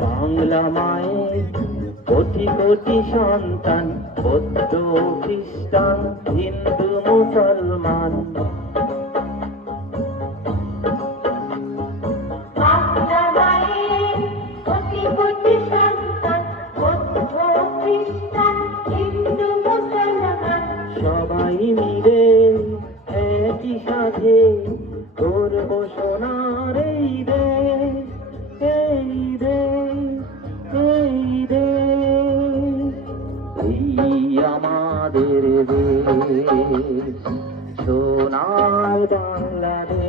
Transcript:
বাংলা মায়ের কোটি কোটি সন্তান, বৌদ্ধ খ্রিস্টান হিন্দু মুসলমান। বাংলা মায়ের কোটি কোটি সন্তান, বৌদ্ধ খ্রিস্টান হিন্দু মুসলমান। সবাই মিলে একই সাথে করব সোনার এই দেশ, এই দেশ, এই দেশ, এই আমাদের দেশ, সোনার বাংলাদেশ।